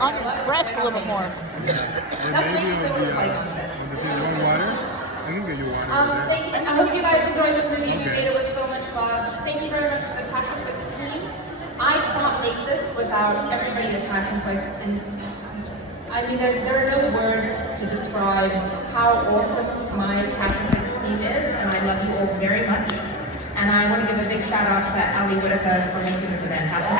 on your breast a little bit more. That's basically what it's like on set. Water? I can get you water. Thank you. I hope you guys enjoyed this review. We made it with so much love. Thank you very much to the PassionFlix team. I can't make this without everybody at PassionFlix. And I mean, there are no words to describe how awesome my PassionFlix team is, and I love you all very much. And I want to give a big shout out to Ali Whitaker for making this event happen.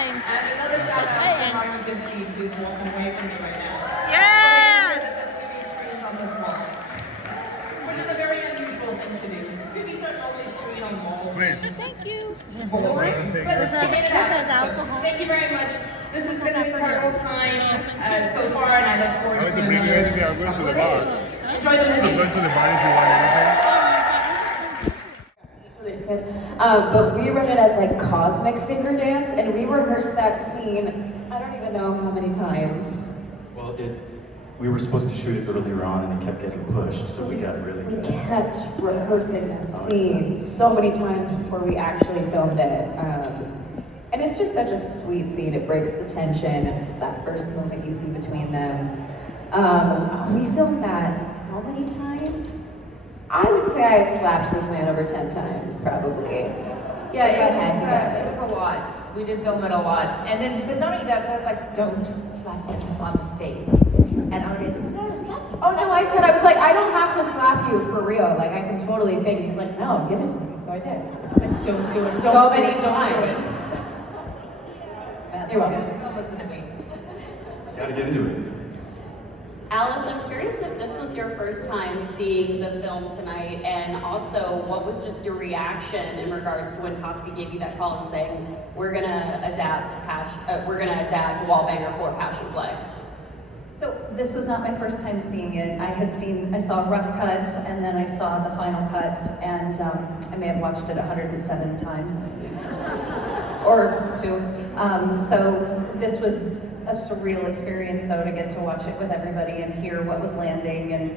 And another shout out to Mark Gibbsy, who's walking away from me right now. Yeah! Movie screens on this wall. Which is a very unusual thing to do. Movies don't normally screen on walls. Thank you. Boring, but we made it happen. So thank you very much. This has been a incredible time so far, and I look forward to another couple of days. Enjoy the movie. I'm going to the bar if you want anything. But we run it as like cosmic finger dance, and we rehearsed that scene, I don't even know how many times. Well, we were supposed to shoot it earlier on, and it kept getting pushed, so we got really good. We kept rehearsing that scene so many times before we actually filmed it. And it's just such a sweet scene. It breaks the tension. It's that first moment you see between them. We filmed that how many times? I would say I slapped this man over 10 times, probably. Yeah, it was a lot. We did film it a lot. And then, but not only that, I was like, don't slap him on the face. And Amadeus said, no, slap him. Oh no, I said, I was like, I don't have to slap you for real. Like, I can totally fake. He's like, no, give it to me. So I did. I was like, don't do it. So many times. You're welcome. Don't listen to me. Gotta get into it. Alice, I'm curious if this was your first time seeing the film tonight, and also what was just your reaction in regards to when Tosca gave you that call and saying, we're gonna adapt Wallbanger for PassionFlix. So this was not my first time seeing it. I saw a rough cut, and then I saw the final cut, and I may have watched it 107 times, or two. So this was a surreal experience, though, to get to watch it with everybody and hear what was landing, and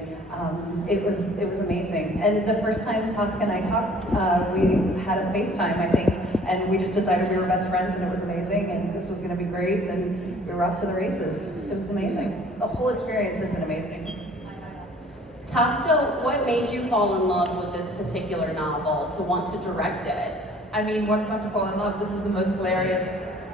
it was amazing. And the first time Tosca and I talked, we had a FaceTime, I think, and we just decided we were best friends, and it was amazing, and this was going to be great, and we were off to the races. It was amazing. The whole experience has been amazing. Tosca, what made you fall in love with this particular novel to want to direct it? I mean, what not to fall in love? This is the most hilarious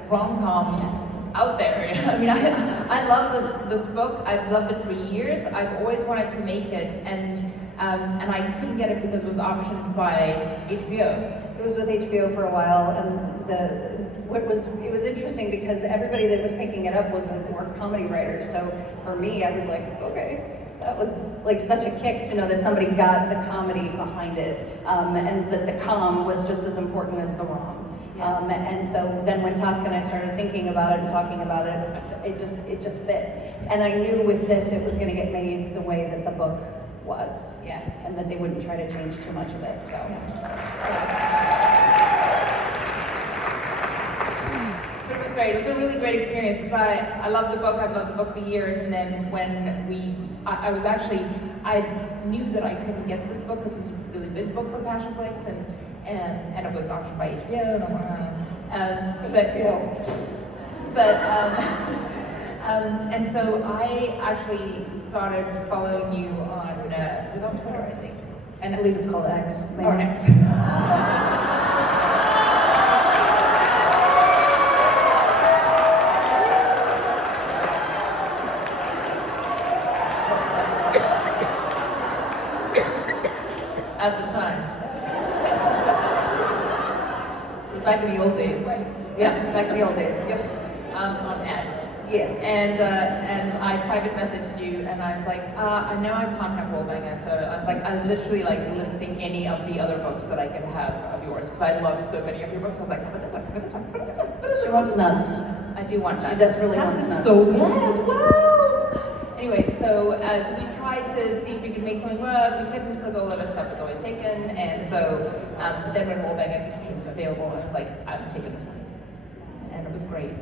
rom-com out there. I mean, I love this book. I've loved it for years. I've always wanted to make it, and I couldn't get it because it was optioned by HBO. It was with HBO for a while, and it was interesting because everybody that was picking it up was more comedy writers. So for me, I was like, okay. That was like such a kick to know that somebody got the comedy behind it, and that the com was just as important as the rom. And so then when Tosca and I started thinking about it and talking about it, it just fit. And I knew with this it was going to get made the way that the book was, and that they wouldn't try to change too much of it. So. But it was great. It was a really great experience because I loved the book. I've loved the book for years. And then when I knew that I couldn't get this book because it was a really big book for PassionFlix, and it was optioned by HBO, and so I actually started following you on, it was on Twitter, I think. And I believe it's called X. Or X. At the time. Back in the old days. Yeah, back in the old days. Yep. On ads. Yes. And I private messaged you, and I was like, I know I can't have Wallbanger, so I was literally like listing any of the other books that I could have of yours, because I love so many of your books. I was like, put this one, put this one, put this one, put this one. She wants nuts. I do want nuts. She desperately wants nuts. So good as well. Anyway, so we tried to see if we could make something work. We couldn't because all of our stuff was always taken, and so then when Wallbanger became available, I was like, I'm taking this one, and it was great.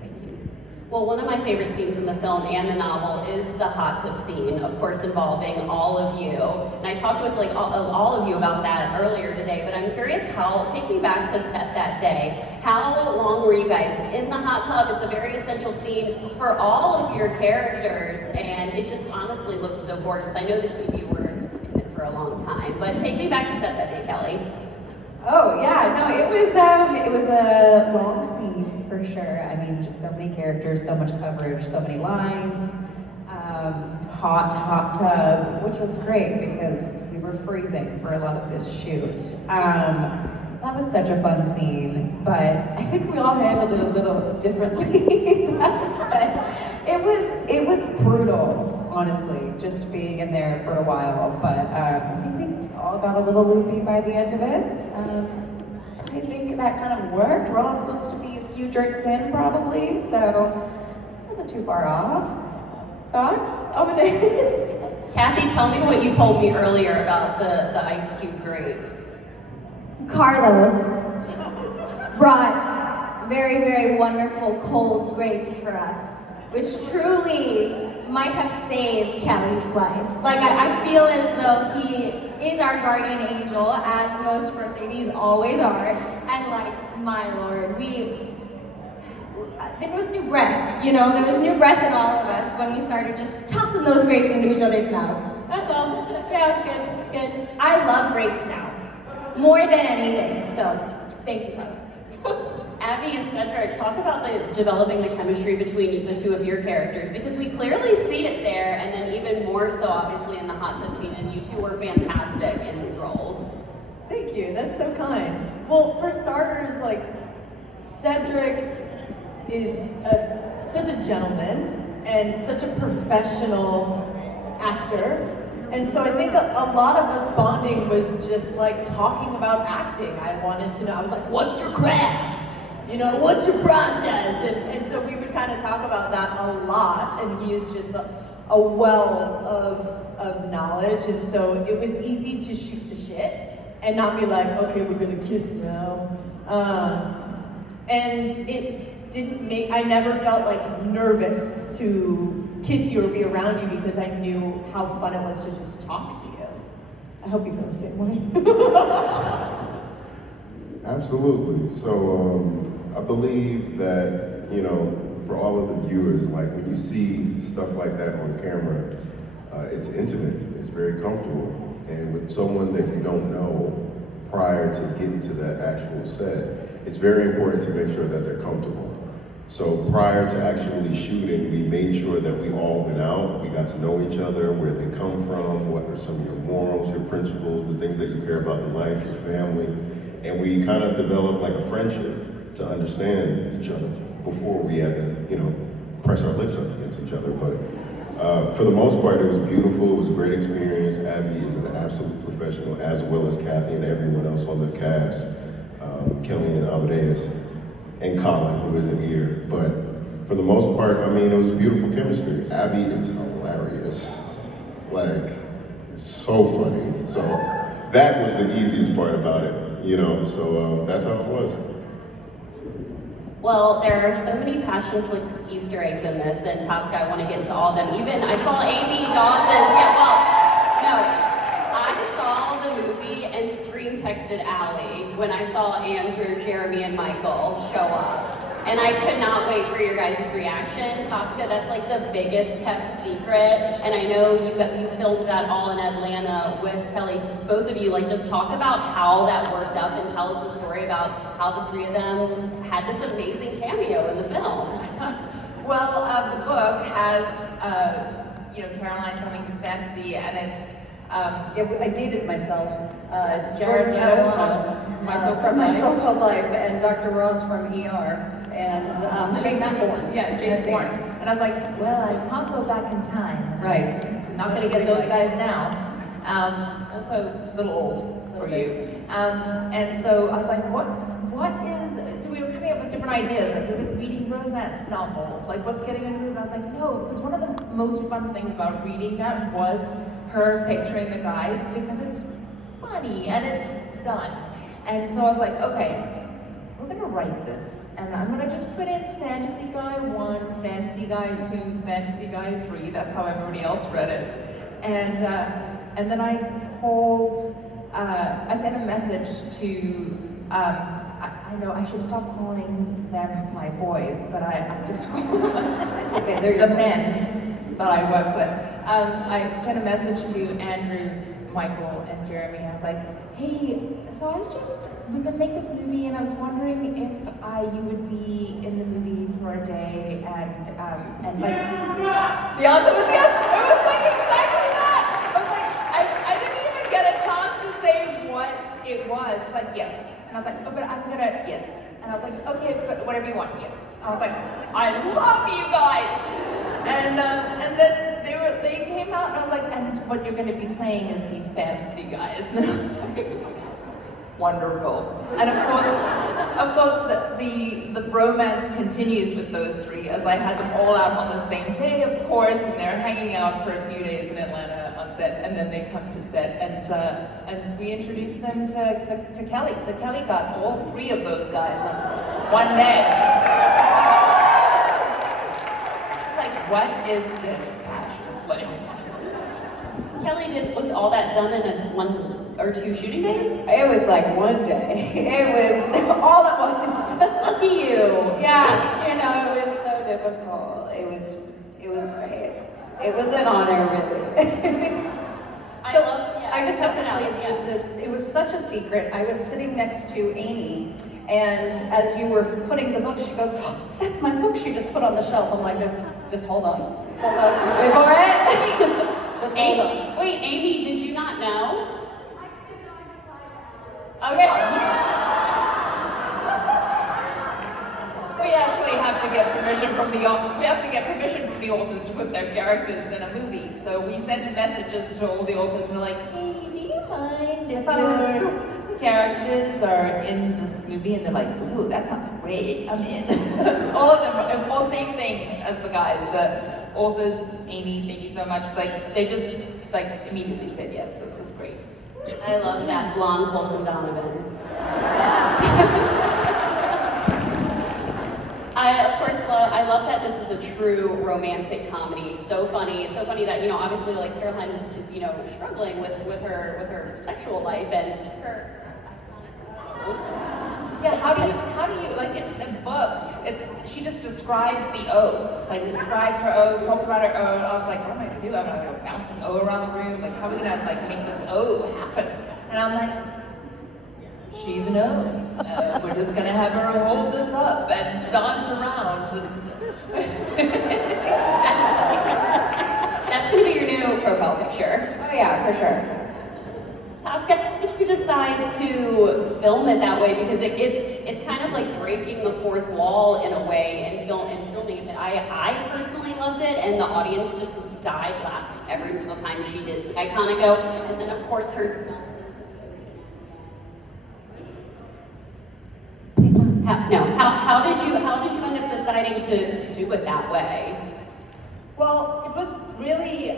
Thank you. Well, one of my favorite scenes in the film and the novel is the hot tub scene, of course involving all of you. And I talked with like all of you about that earlier today, but I'm curious take me back to set that day. How long were you guys in the hot tub? It's a very essential scene for all of your characters, and it just honestly looks so gorgeous. I know the two of you were in it for a long time, but take me back to set that day, Kelly. Oh yeah, no, it was a long scene for sure. I mean, just so many characters, so much coverage, so many lines. Hot tub, which was great because we were freezing for a lot of this shoot. That was such a fun scene, but I think we all handled it a little differently. It was brutal, honestly, just being in there for a while. But I think we all got a little loopy by the end of it. I think that kind of worked. We're all supposed to be a few drinks in, probably, so it wasn't too far off. Thoughts? Amadeus? Cathy, tell me what you told me earlier about the ice cube grapes. Carlos brought very, very wonderful cold grapes for us, which truly might have saved Kelly's life. Like, I feel as though he is our guardian angel, as most first ladies always are, and like, my lord, there was new breath, you know, there was new breath in all of us when we started just tossing those grapes into each other's mouths. That's all. Yeah, it's good. I love grapes now, more than anything, so thank you, Carlos. Abby and Cedrick, talk about developing the chemistry between the two of your characters, because we clearly see it there, and then even more so obviously in the hot tub scene, and you two were fantastic in these roles. Thank you, that's so kind. Well, for starters, like, Cedrick is such a gentleman and such a professional actor. And so I think a lot of us bonding was just like talking about acting. I wanted to know, I was like, what's your craft? You know, what's your process? And so we would kind of talk about that a lot, and he is just a well of knowledge, and so it was easy to shoot the shit and not be like, okay, we're gonna kiss now. And it didn't I never felt like nervous to kiss you or be around you because I knew how fun it was to just talk to you. I hope you feel the same way. Absolutely. So I believe that, you know, for all of the viewers, like when you see stuff like that on camera, it's intimate, it's very comfortable. And with someone that you don't know prior to getting to that actual set, it's very important to make sure that they're comfortable. So prior to actually shooting, we made sure that we all went out, we got to know each other, where they come from, what are some of your morals, your principles, the things that you care about in life, your family. And we kind of developed like a friendship to understand each other before we had to, you know, press our lips up against each other. But for the most part, it was beautiful. It was a great experience. Abby is an absolute professional, as well as Cathy and everyone else on the cast, Kelli and Amadeus, and Colin, who isn't here. But for the most part, I mean, it was beautiful chemistry. Abby is hilarious. Like, it's so funny. So that was the easiest part about it, you know, so that's how it was. Well, there are so many PassionFlix Easter eggs in this, and Tosca, I want to get into all of them. Even, I saw Amy Dawes's, I saw the movie and scream texted Allie when I saw Andrew, Jeremy, and Michael show up. And I could not wait for your guys' reaction. Tosca, that's like the biggest kept secret. And I know you filmed that all in Atlanta with Kelli. Both of you, like, just talk about how that worked up and tell us the story about how the three of them had this amazing cameo in the film. Well, the book has, Caroline having this fantasy, and it's, I dated myself. It's Jared Jordan Meadow from My So-Called Life, and Dr. Ross from ER, and Jason Bourne. Yeah, Jason Bourne. And I was like, well, I can't go back in time. Right. Not going to get those guys now. Also, a little old for you. And so I was like, what is, so we were coming up with different ideas, like, is it reading romance novels? Like, what's getting into it? And I was like, no, because one of the most fun things about reading that was her picturing the guys, because it's funny and it's done. And so I was like, okay, we're gonna write this, and I'm gonna just put in Fantasy Guy 1, Fantasy Guy 2, Fantasy Guy 3, that's how everybody else read it. And then I called, I sent a message to, I know I should stop calling them my boys, but I just call them It's okay, they're your the boys. men that I work with. I sent a message to Andrew, Michael, and Jeremy. I was like, hey, so we're gonna make this movie, and I was wondering if you would be in the movie for a day, and like, the answer was yes. It was like exactly that. I was like, I didn't even get a chance to say what it was. It's like, yes. And I was like, oh, but I'm gonna, yes. And I was like, okay, but whatever you want, yes. I was like, I love you guys. And then they came out, and I was like, and what you're gonna be playing is these fantasy guys. And then I was like, wonderful. And of course, the bromance continues with those three, as I had them all out on the same day, of course, and they're hanging out for a few days in Atlanta on set, and then they come to set, and we introduced them to Kelli. So Kelli got all three of those guys on one day. It's like, what is this passion place? Kelli, was all that done in a 1 or 2 shooting days? It was like one day. It was all at once. Lucky you. Yeah, it was so difficult. It was great. It was an honor, really. So I just have to tell you that it was such a secret. I was sitting next to Amy, and as you were putting the book, she goes, oh, "That's my book she just put on the shelf." I'm like, just hold on. So let's wait for it. Just hold on. Wait, Amy, did you not know? Okay. We actually have to get permission from the authors to put their characters in a movie. So we sent messages to all the authors. We're like, hey, do you mind if your characters are in this movie? And they're like, ooh, that sounds great. I'm in. All of them, all same thing as the guys. The authors, Amy, thank you so much. Like they just immediately said yes. So it was great. I love that blonde Colton Donovan. I love that this is a true romantic comedy. So funny that obviously like Caroline is struggling with her sexual life and her. Yeah, how do you like in the book? She just describes the O, describes her O, talks about her O. And I was like, what am I gonna do? I'm gonna go bounce an O around the room. Like, how are we gonna make this O happen? And I'm like, she's an O. We're just gonna have her hold this up and dance around. That's gonna be your new profile picture. Oh yeah, for sure. Tosca, how did you decide to film it that way? Because it's kind of like breaking the fourth wall in a way and filming it. I personally loved it, and the audience just died laughing every single time she did the iconic O. And then of course her. How did you end up deciding to do it that way? Well, it was really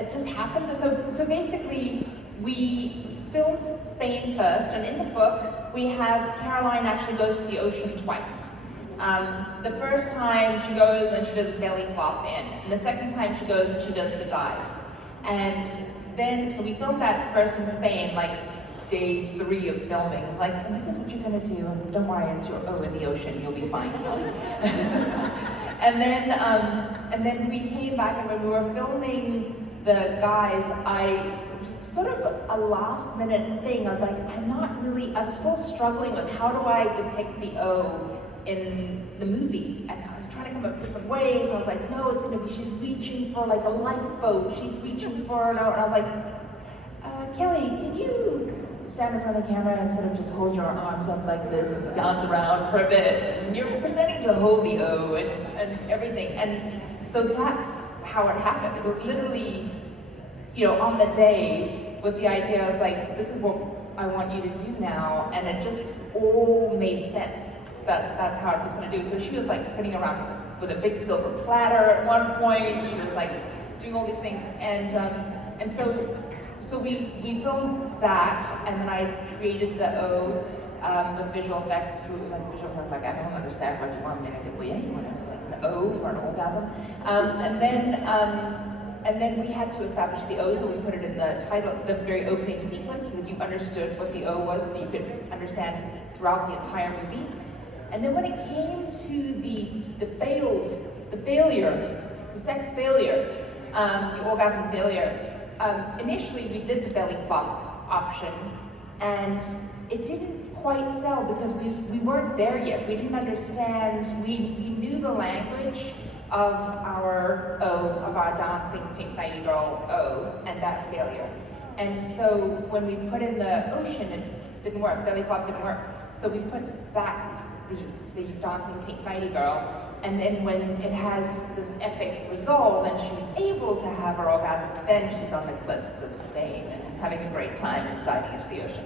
it just happened. So basically, we filmed Spain first, and in the book, we have Caroline actually goes to the ocean twice. The first time she goes and she does a belly flop in, and the second time she goes and she does the dive. And then, so we filmed that first in Spain, like day 3 of filming. Like, and this is what you're gonna do, and don't worry, it's your O in the ocean, you'll be fine, Kelli. And then we came back, and when we were filming the guys, it was sort of a last minute thing. I was like, I'm still struggling with how do I depict the O in the movie? And I was trying to come up with different ways. I was like, no, it's gonna be, she's reaching for like a lifeboat, she's reaching for an O, and I was like, Kelli, can you stand in front of the camera and sort of just hold your arms up like this, dance around for a bit, and you're pretending to hold the O and everything. And so that's how it happened. It was literally, on the day with the idea, I was like, this is what I want you to do now, and it just all made sense that that's how it was going to do. So she was like spinning around with a big silver platter at one point. She was like doing all these things, and so so we filmed that, and then I created the O with visual effects. Visual effects, like, I don't understand what you want me to do. Well, yeah, you want an O for an orgasm. And then we had to establish the O, so we put it in the title, the very opening sequence, so that you understood what the O was, so you could understand throughout the entire movie. And then when it came to the failure, the sex failure, the orgasm failure, initially we did the belly flop option, and it didn't quite sell because we weren't there yet. We didn't understand, we knew the language of our O, of our dancing pink nighty girl O, and that failure. And so when we put in the ocean, it didn't work, belly flop didn't work. So we put back the dancing pink nighty girl, and then when it has this epic resolve and she's able to have her orgasm, then she's on the cliffs of Spain and having a great time and diving into the ocean.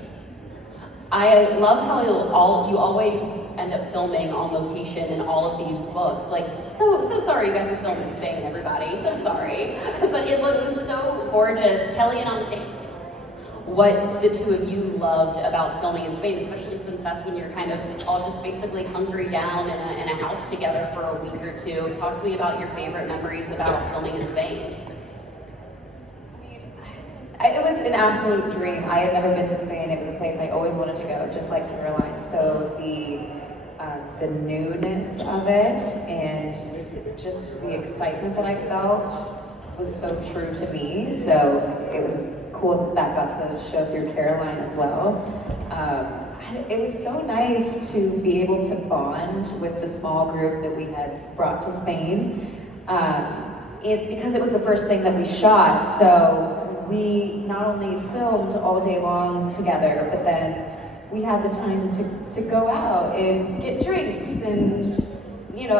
I love how you always end up filming on location in all of these books. Like, so sorry you got to film in Spain, everybody. So sorry. But it was so gorgeous. Kelli and Amadeus, what the two of you loved about filming in Spain, especially since that's when you're kind of all just basically hungry down in a house together for a week or two. Talk to me about your favorite memories about filming in Spain. It was an absolute dream. I had never been to Spain. It was a place I always wanted to go, just like Caroline. So the newness of it and just the excitement that I felt was so true to me. So it was cool that got to show through Caroline as well. It was so nice to be able to bond with the small group that we had brought to Spain. Because it was the first thing that we shot, so we not only filmed all day long together, but then we had the time to go out and get drinks and, you know,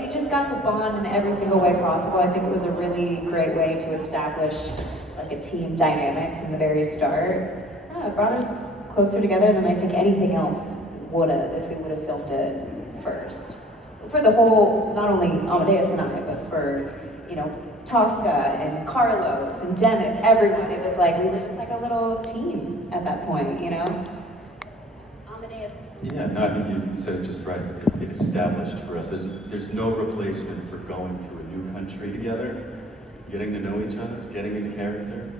we just got to bond in every single way possible. I think it was a really great way to establish like a team dynamic from the very start. It brought us closer together than I think anything else would have if we would have filmed it first. For the whole, not only Amadeus and I, but for, you know, Tosca and Carlos and Dennis, everyone. It was like, we were just like a little team at that point, you know? Amadeus. Yeah, no, I think you said it just right. It established for us. There's no replacement for going to a new country together, getting to know each other, getting into character,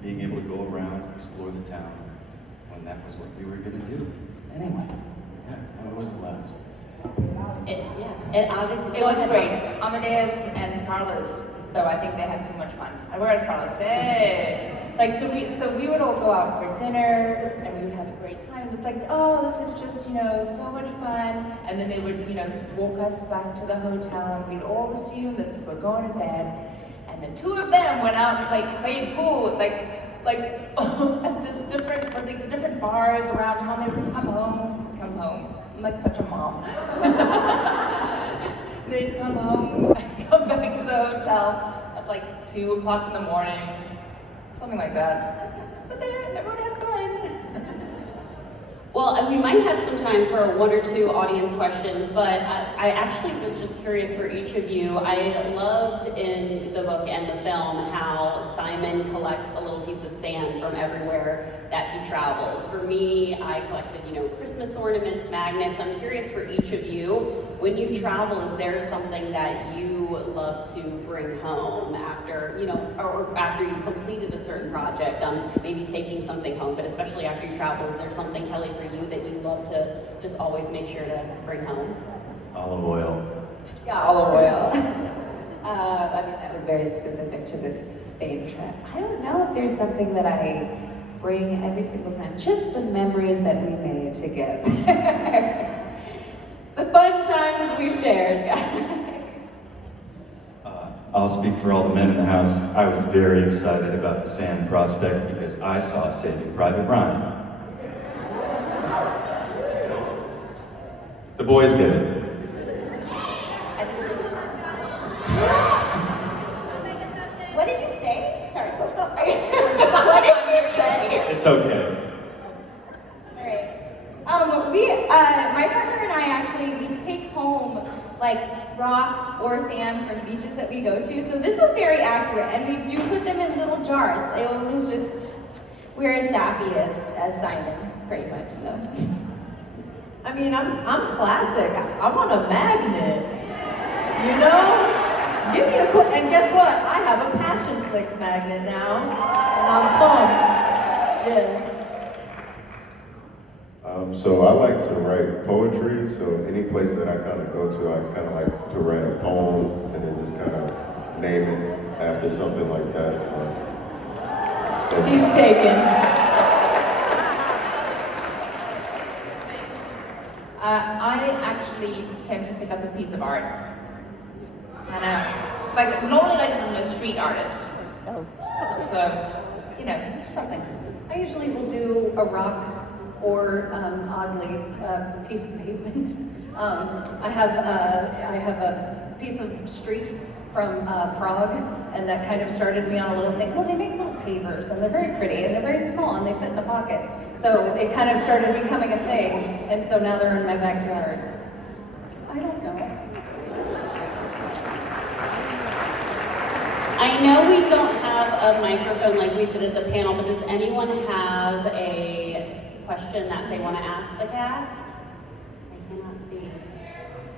being able to go around, explore the town, when that was what we were going to do. Anyway, yeah, it was the last. It obviously, it was great. Amadeus and Carlos, though, I think they had too much fun. Whereas Carlos, so we would all go out for dinner and we would have a great time. It was like, oh, this is just, you know, so much fun. And then they would, you know, walk us back to the hotel and we'd all assume that we're going to bed. And the two of them went out and played pool, at this different bars around town. They would come home. I'm like such a mom. They'd come home, come back to the hotel at like 2 o'clock in the morning, something like that. But then everyone had fun. Well, we might have some time for 1 or 2 audience questions, but I actually was just curious for each of you. I loved in the book and the film how Simon collects a little piece of sand from everywhere that he travels. For me, I collected, you know, Christmas ornaments, magnets. I'm curious for each of you, when you travel, is there something that you love to bring home after, you know, or after you've completed a certain project, maybe taking something home, but especially after you travel, is there something, Kelli, for you that you love to just always make sure to bring home? Olive oil. Yeah, olive oil. I mean, that was very specific to this Spain trip. I don't know if there's something that I bring every single time. Just the memories that we made together. The fun times we shared, guys. I'll speak for all the men in the house. I was very excited about the sand prospect because I saw Saving Private Ryan. The boys get it. What did you say? Sorry. What did you say? It's okay. My partner and I we take home like rocks or sand from beaches that we go to. So this was very accurate, and we do put them in little jars. They always just we're as sappy as Simon, pretty much, so. I mean, I'm classic. I want a magnet, you know? Give me a quick, and guess what? I have a PassionCon magnet now, and I'm pumped. Yeah. So I like to write poetry, so any place that I kind of go to, I kind of like to write a poem and then just kind of name it after something like that. He's taken. I actually tend to pick up a piece of art. And like, normally like I'm a street artist. So, you know, something. I usually will do a rock or oddly a piece of pavement. I have a piece of street from Prague, and that kind of started me on a little thing. Well, they make little pavers, and they're very pretty, and they're very small, and they fit in a pocket. So it kind of started becoming a thing, and so now they're in my backyard. I don't know. I know we don't have a microphone like we did at the panel, but does anyone have a question that they want to ask the cast? I cannot see.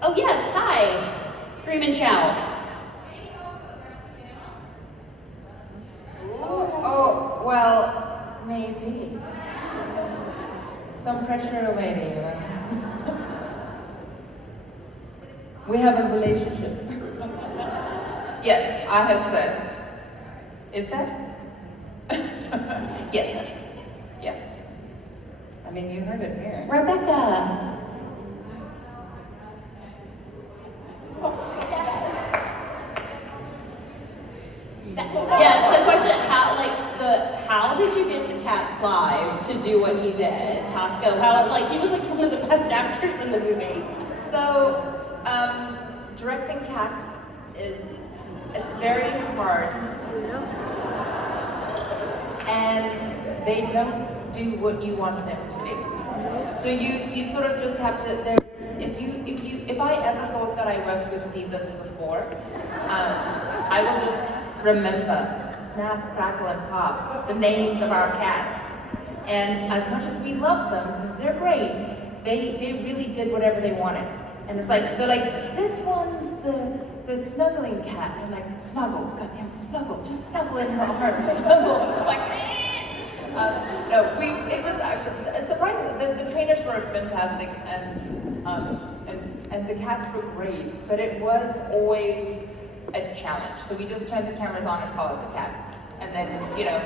Oh yes, hi! Scream and shout. Oh, well, maybe. Don't pressure a lady. We have a relationship. Yes, I hope so. Is that? Yes. Yes. I mean, you heard it here. Rebecca. Yes, the question, how did you get the cat Clive to do what he did? Tosca, he was like one of the best actors in the movie. So, directing cats it's very hard. And they don't do what you want them to do. So you sort of just have to, if I ever thought that I worked with divas before, I will just remember, snap, crackle, and pop, the names of our cats. And as much as we love them, because they're great, they really did whatever they wanted. And it's like, they're like, this one's the snuggling cat. And I'm like, snuggle, goddamn, snuggle, just snuggle in her arms, snuggle. And it's like, it was actually, surprisingly, the trainers were fantastic, and the cats were great, but it was always a challenge. So we just turned the cameras on and followed the cat. And then, you know,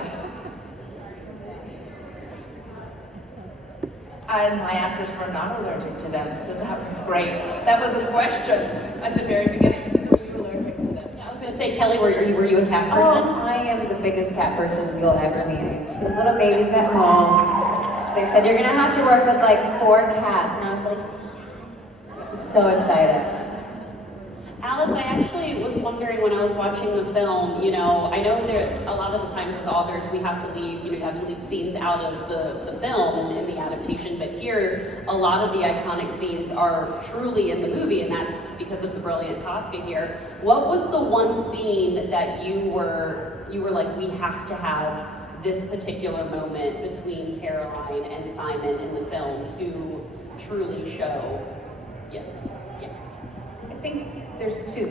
and my actors were not allergic to them, so that was great. That was a question at the very beginning. Were you allergic to them? I was going to say, Kelly, were you a cat person? Oh, I am the biggest cat person you'll ever meet. I have 2 little babies at home. So they said, you're going to have to work with like 4 cats. And I was like, so excited. Alice, I actually was wondering when I was watching the film, you know, I know there a lot of the times as authors we have to leave, you have to leave scenes out of the film and the adaptation, but here a lot of the iconic scenes are truly in the movie, and that's because of the brilliant Tosca here. What was the one scene that you were like, we have to have this particular moment between Caroline and Simon in the film to truly show, yeah. I think there's 2.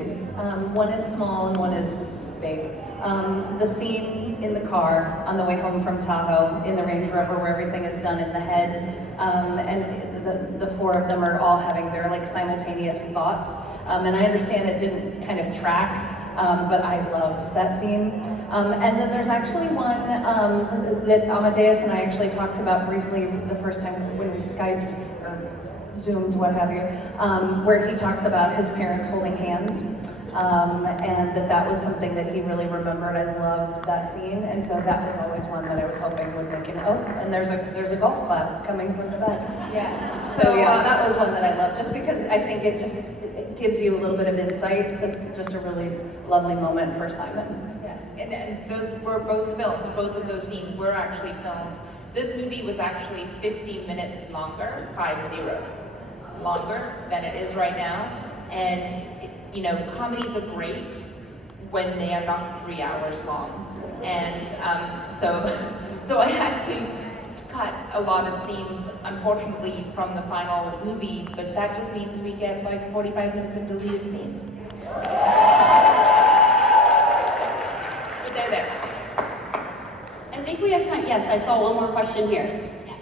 One is small and one is big. The scene in the car on the way home from Tahoe in the Range Rover where everything is done in the head, and the 4 of them are all having their like simultaneous thoughts. And I understand it didn't kind of track, but I love that scene. And then there's actually one that Amadeus and I actually talked about briefly the first time when we Skyped, or Zoomed, what have you, where he talks about his parents holding hands, and that was something that he really remembered. I loved that scene, and so that was always one that I was hoping would make it. Oh, and there's a golf clap coming from the back. Yeah. So yeah, that was one that I loved, just because I think it gives you a little bit of insight. It's just a really lovely moment for Simon. Yeah, and those were both filmed. Both of those scenes were actually filmed. This movie was actually 50 minutes longer, 50, longer than it is right now. And, you know, comedies are great when they are not 3 hours long. And so I had to cut a lot of scenes, unfortunately, from the final movie, but that just means we get like 45 minutes of deleted scenes. But they're there. I think we have time. Yes, I saw one more question here. Yes.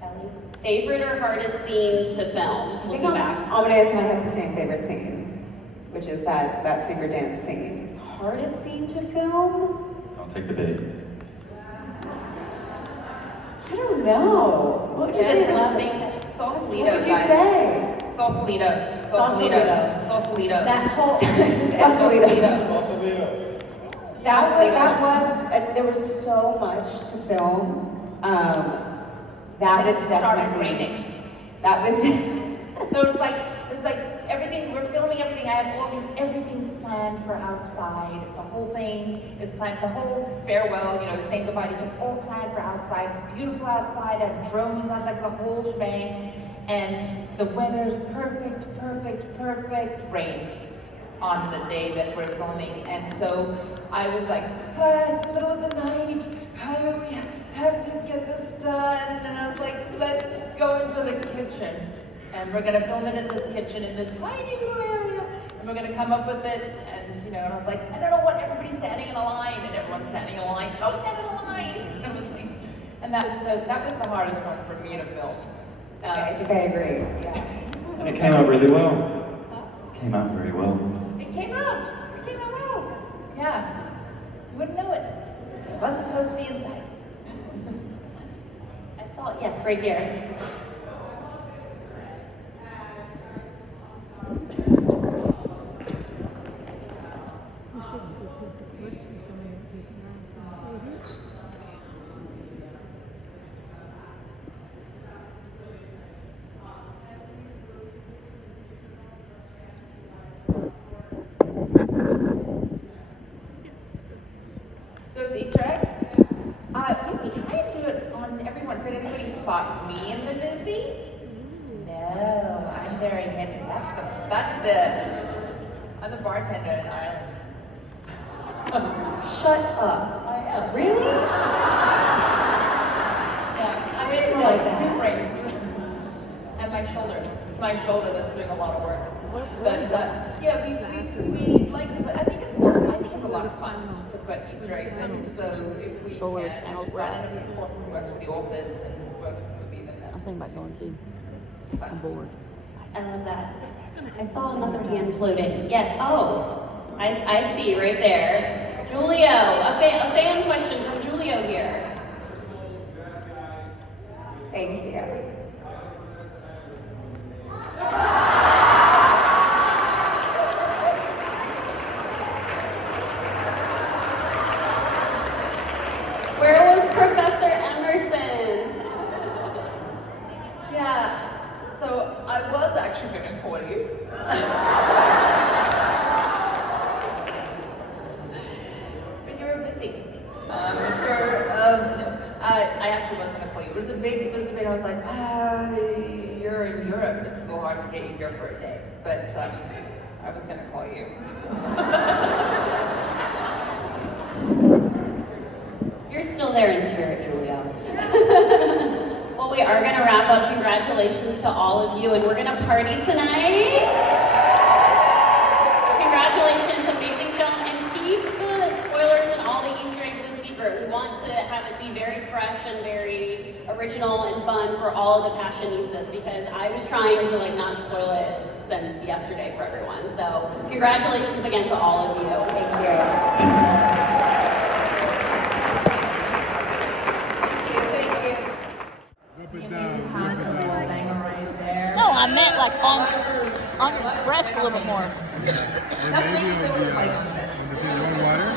Kelly? Favorite or hardest scene to film? I think Looking back. Amadeus and I have the same favorite scene, which is that finger dance scene. Hardest scene to film? I'll take the bait. I don't know. What would you say? Sausalito, What would you guys. say? Sausalito. That whole Sausalito. Sausalito. There was so much to film. That was started definitely raining. That was So it was like everything, we're filming everything, everything's planned for outside. The whole thing is planned, the whole farewell, saying goodbye to kids, all planned for outside. It's beautiful outside, and drones on like the whole shebang. And the weather's perfect, rains on the day that we're filming. And so I was like, it's the middle of the night, we have to get this done. And I was like, let's go into the kitchen. And we're gonna film it in this kitchen in this tiny little area. And we're gonna come up with it. And and I was like, I don't know what, everybody's standing in a line. And everyone's standing in a line, don't stand in a line. And I was like, that was the hardest one for me to film. I think I agree. Yeah. And it came out really well. It came out very well. It came out well. Yeah. You wouldn't know it. It wasn't supposed to be inside. I saw it, yes, right here. Those Easter eggs? We try and do it on everyone. Could anybody spot me in the movie? No, I'm very hidden. I'm the bartender in Ireland. Shut up. I am. Really? Yeah, I'm in for like 2 rings. And my shoulder. It's my shoulder that's doing a lot of work. But yeah, we like to put, I think it's a lot of fun to put Easter eggs in. So if we can spread it, of course, it works for the authors and works for the movie, then that's. I'm thinking about going too. I'm bored. I love that. I saw another hand floating. Yeah, I see right there. Julio, a fan question from Julio here. Thank you. Where was Professor Emerson? Yeah, so I was actually going to call you. But you were busy. I actually wasn't going to call you. It was a big debate. I was like, you're in Europe. It's a little hard to get you here for a day. But I was going to call you. You're still there in spirit, Julio. Well, we are going to wrap up. Congratulations to all of you, and we're going to party tonight. Congratulations, amazing film, and keep the spoilers and all the Easter eggs a secret. We want to have it be very fresh and very original and fun for all of the Passionistas, because I was trying to not spoil it since yesterday for everyone. So congratulations again to all of you. Thank you. No, I meant on the breast a little bit more. That's basically what it's like on set. Water?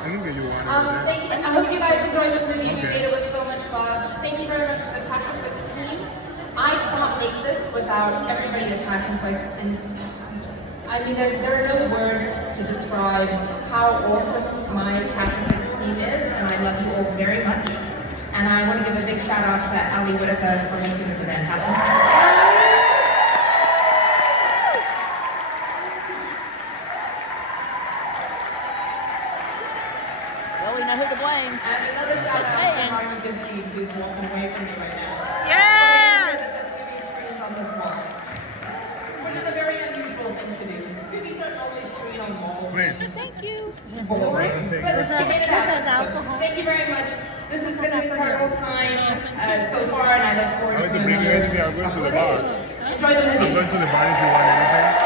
I can get you water. Thank you. I hope you guys enjoyed this review. You made it with so much love. Thank you very much to the PassionFlix team. I can't make this without everybody at PassionFlix, and I mean, there are no words to describe how awesome my PassionFlix team is, and I love you all very much. And I want to give a big shout out to Ali Whitaker for making this event happen. we know who to blame. And another shout out to Martin Gibson, who's walking away from me right now. Yeah! There's movie screens on this wall, which is a very unusual thing to do. Movies don't normally screen on walls. Please. Thank you. Boring. But this has alcohol. Thank you very much. This has been an incredible time so far, and I look forward to another. I'm going to the bar. Enjoy the movie. I'm going to the bar if you want anything.